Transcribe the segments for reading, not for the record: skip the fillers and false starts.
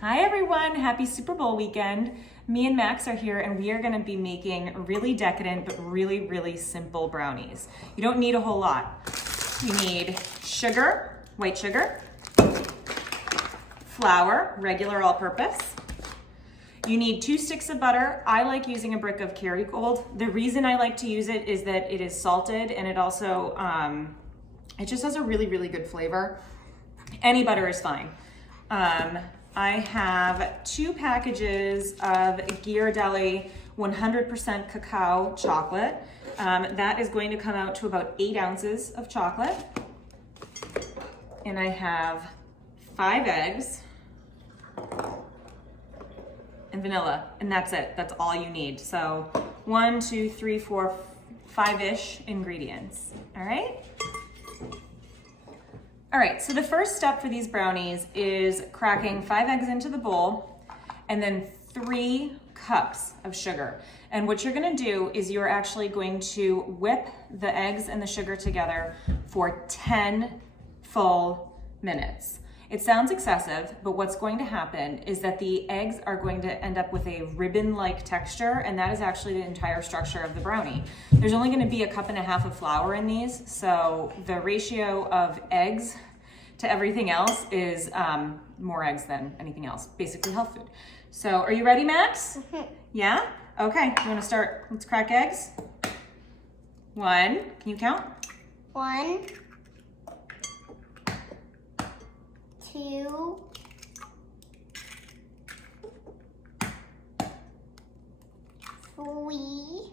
Hi everyone, happy Super Bowl weekend. Me and Max are here and we are gonna be making really decadent but really simple brownies. You don't need a whole lot. You need sugar, white sugar, flour, regular all-purpose. You need 2 sticks of butter. I like using a brick of Kerrygold. The reason I like to use it is that it is salted and it also, it just has a really good flavor. Any butter is fine. I have 2 packages of Ghirardelli 100% cacao chocolate. That is going to come out to about 8 ounces of chocolate. And I have 5 eggs and vanilla, and that's it. That's all you need. So 1, 2, 3, 4, 5-ish ingredients, all right? All right, so the first step for these brownies is cracking 5 eggs into the bowl and then 3 cups of sugar. And what you're gonna do is you're actually going to whip the eggs and the sugar together for 10 full minutes. It sounds excessive, but what's going to happen is that the eggs are going to end up with a ribbon-like texture, and that is actually the entire structure of the brownie. There's only gonna be 1.5 cups of flour in these, so the ratio of eggs to everything else is more eggs than anything else, basically health food. So are you ready, Max? Yeah? Okay, you wanna start, let's crack eggs. 1, can you count? 1, 2, 3,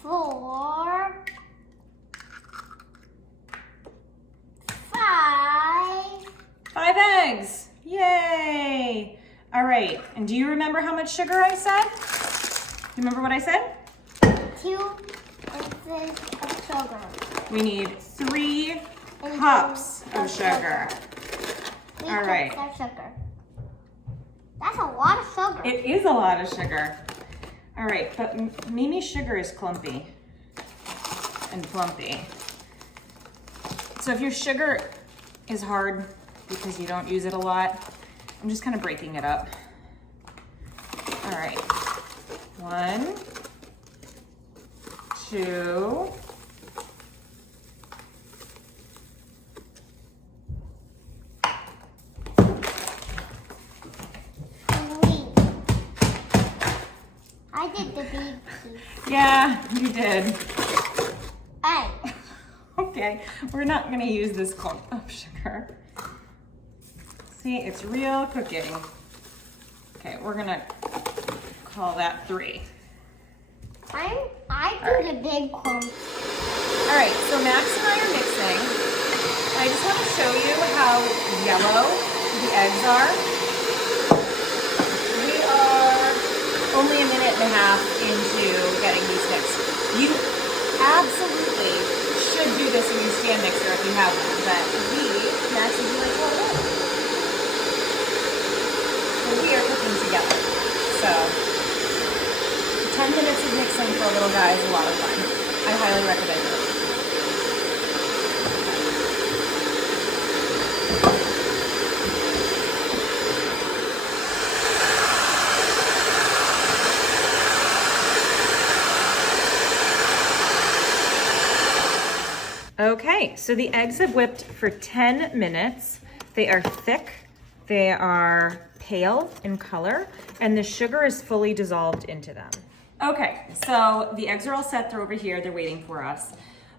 4, 5. 5 eggs, yay! All right, and do you remember how much sugar I said? You remember what I said? 2 ounces of sugar. We need 3 cups of sugar. 3 All right. cups of sugar. That's a lot of sugar. It is a lot of sugar. All right, but Mimi's sugar is clumpy and plumpy. So if your sugar is hard because you don't use it a lot, I'm just kind of breaking it up. All right, 1, 2, 3. I did the big piece. yeah, you did. Hey. Okay, we're not gonna use this clump of sugar. See, it's real cooking. Okay, we're gonna call that 3. I do the big clump. All right, so Max and I are mixing. I just want to show you how yellow the eggs are. We are only 1.5 minutes into getting these mixed. You absolutely should do this in your stand mixer if you have one, but Max would be like, well, look. So we are cooking together. So 10 minutes of mixing for a little guy is a lot of fun. I highly recommend it. Okay, so the eggs have whipped for 10 minutes. They are thick, they are pale in color, and the sugar is fully dissolved into them. Okay, so the eggs are all set. They're over here. They're waiting for us.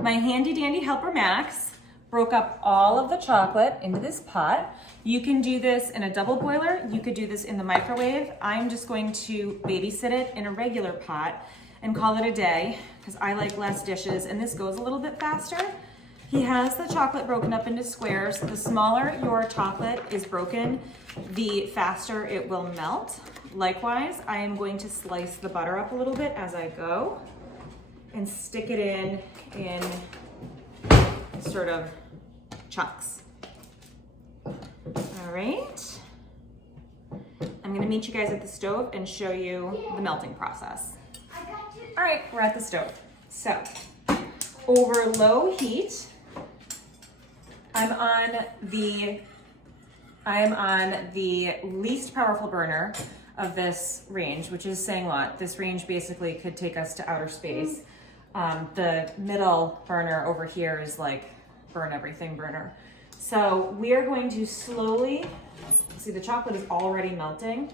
My handy dandy helper, Max, broke up all of the chocolate into this pot. You can do this in a double boiler. You could do this in the microwave. I'm just going to babysit it in a regular pot and call it a day because I like less dishes and this goes a little bit faster. He has the chocolate broken up into squares. The smaller your chocolate is broken, the faster it will melt. Likewise, I am going to slice the butter up a little bit as I go and stick it in sort of chunks. All right. I'm gonna meet you guys at the stove and show you the melting process. All right, we're at the stove. So, over low heat, I'm on the I am on the least powerful burner of this range, which is saying a lot. This range basically could take us to outer space. The middle burner over here is like burn everything burner. So we are going to slowly, see the chocolate is already melting.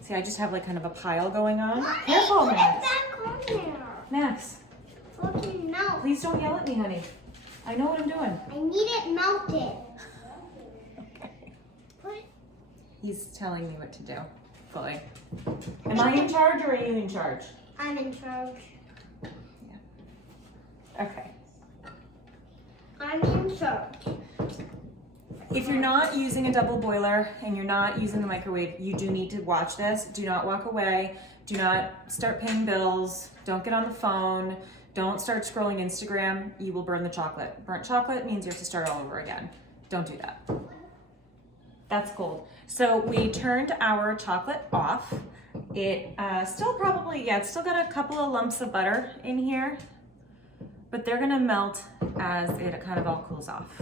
See, I just have like kind of a pile going on. Careful, Max. Max, No. please don't yell at me, honey. I know what I'm doing. I need it melted. Okay. Put it. He's telling me what to do, fully. Am I in charge or are you in charge? I'm in charge. Okay. I'm in charge. If you're not using a double boiler and you're not using the microwave, you do need to watch this. Do not walk away. Do not start paying bills. Don't get on the phone. Don't start scrolling Instagram. You will burn the chocolate. Burnt chocolate means you have to start all over again. Don't do that. That's cold. So we turned our chocolate off. It still probably, yeah, it's still got a couple of lumps of butter in here, but they're gonna melt as it kind of all cools off.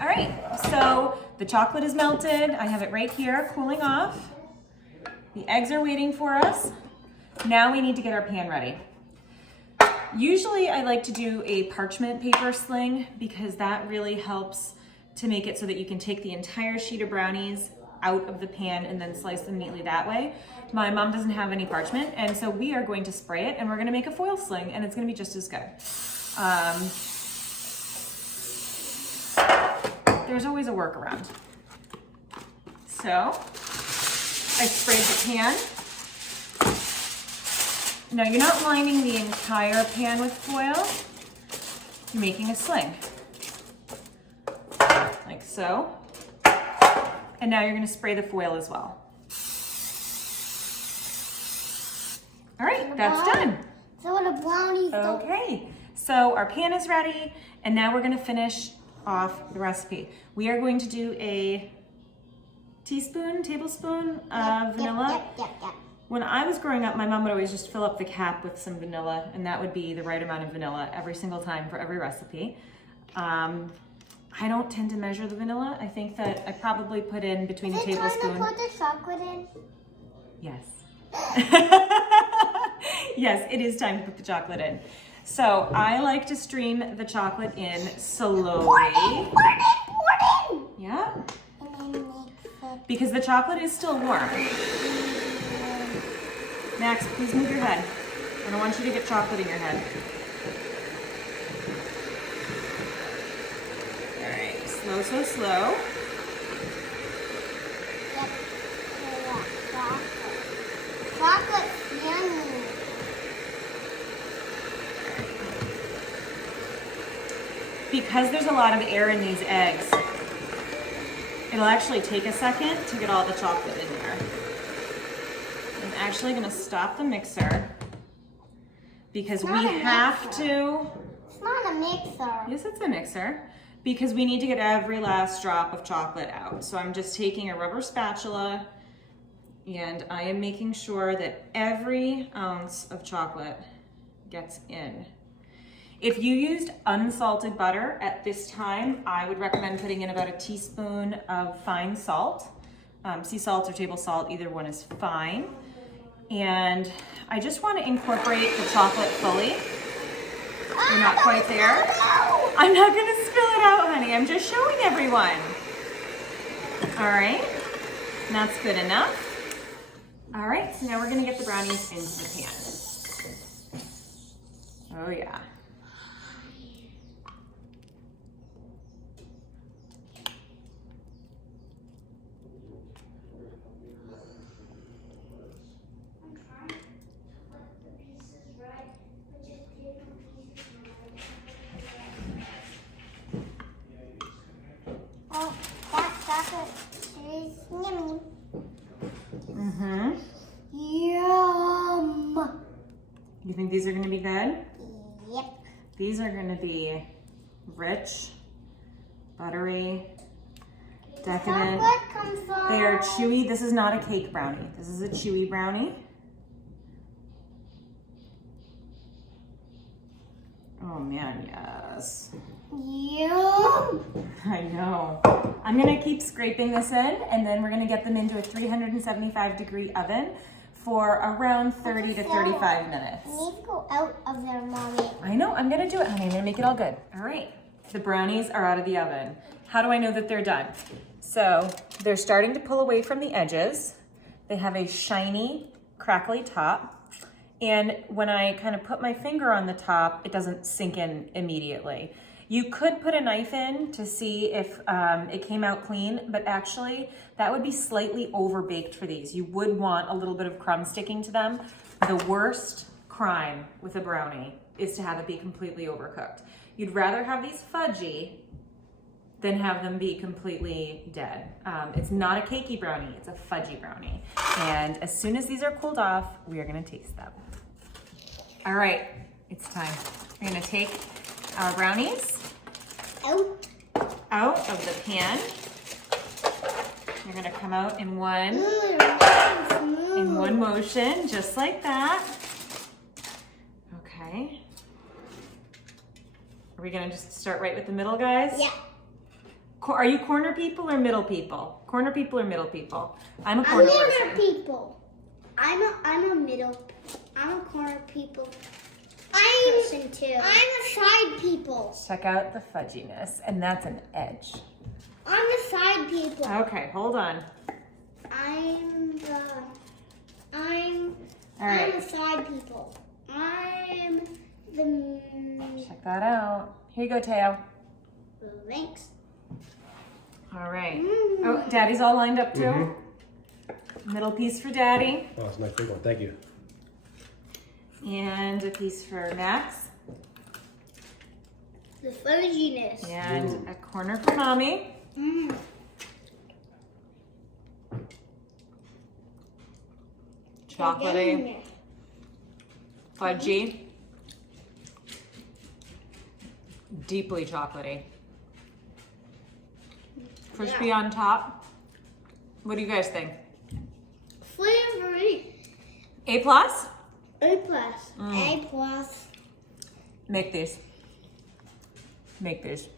All right, so the chocolate is melted. I have it right here cooling off. The eggs are waiting for us. Now we need to get our pan ready. Usually I like to do a parchment paper sling because that really helps to make it so that you can take the entire sheet of brownies out of the pan and then slice them neatly that way. My mom doesn't have any parchment, and so we are going to spray it and we're gonna make a foil sling, and it's gonna be just as good. There's always a workaround. So I sprayed the pan. Now you're not lining the entire pan with foil. You're making a sling, like so. And now you're gonna spray the foil as well. All right, that's done. So the brownies. Okay, so our pan is ready, and now we're gonna finish off the recipe. We are going to do a tablespoon of vanilla. Yep. When I was growing up, my mom would always just fill up the cap with some vanilla, and that would be the right amount of vanilla every single time for every recipe. I don't tend to measure the vanilla. I think that I probably put in between the tablespoon. Is it time to put the chocolate in? Yes. Yes, it is time to put the chocolate in. So I like to stream the chocolate in slowly. Pour it in. Yeah. And then mix it. Because the chocolate is still warm. Max, please move your head. I don't want you to get chocolate in your head. All right, slow. Yep. Chocolate. Yummy. Because there's a lot of air in these eggs, it'll actually take a second to get all the chocolate in there. I'm actually gonna stop the mixer because we have to. It's not a mixer. Yes, it's a mixer because we need to get every last drop of chocolate out. So I'm just taking a rubber spatula and I am making sure that every ounce of chocolate gets in. If you used unsalted butter at this time, I would recommend putting in about a teaspoon of fine salt. Sea salt or table salt, either one is fine. And I just want to incorporate the chocolate fully. We're not quite there. I'm not going to spill it out, honey. I'm just showing everyone. All right, and that's good enough. All right, so now we're going to get the brownies into the pan. Oh yeah. Oh, that chocolate is yummy. Mm-hmm. Yum. You think these are going to be good? Yep. These are going to be rich, buttery, decadent. Chocolate comes from. They are chewy. This is not a cake brownie. This is a chewy brownie. Oh man, yes. Yum. I know. I'm gonna keep scraping this in, and then we're gonna get them into a 375-degree oven for around 30 to 35 minutes. I need to go out of there, Mommy. I know, I'm gonna do it, honey. I'm gonna make it all good. All right, the brownies are out of the oven. How do I know that they're done? So they're starting to pull away from the edges. They have a shiny, crackly top. And when I kind of put my finger on the top, it doesn't sink in immediately. You could put a knife in to see if it came out clean, but actually that would be slightly over-baked for these. You would want a little bit of crumb sticking to them. The worst crime with a brownie is to have it be completely overcooked. You'd rather have these fudgy than have them be completely dead. It's not a cakey brownie, it's a fudgy brownie. And as soon as these are cooled off, we are gonna taste them. All right, it's time. We're gonna take our brownies out of the pan. They're gonna come out in one motion, just like that. Okay. Are we gonna just start right with the middle, guys? Yeah. Are you corner people or middle people? Corner people or middle people? I'm a corner person. I'm people. I'm a corner people. I'm a side people. Check out the fudginess, and that's an edge. I'm a side people. Okay, hold on. I'm All right. a side people. I'm the. Check that out. Here you go, Teo. Thanks. All right. Oh, Daddy's all lined up too? Middle piece for Daddy. Oh, that's a nice big one. Thank you. And a piece for Max. The fudginess. And a corner for Mommy. Chocolatey, fudgy, deeply chocolatey. Crispy on top. What do you guys think? Flavory. A plus? A plus. A plus. Make these. Make these.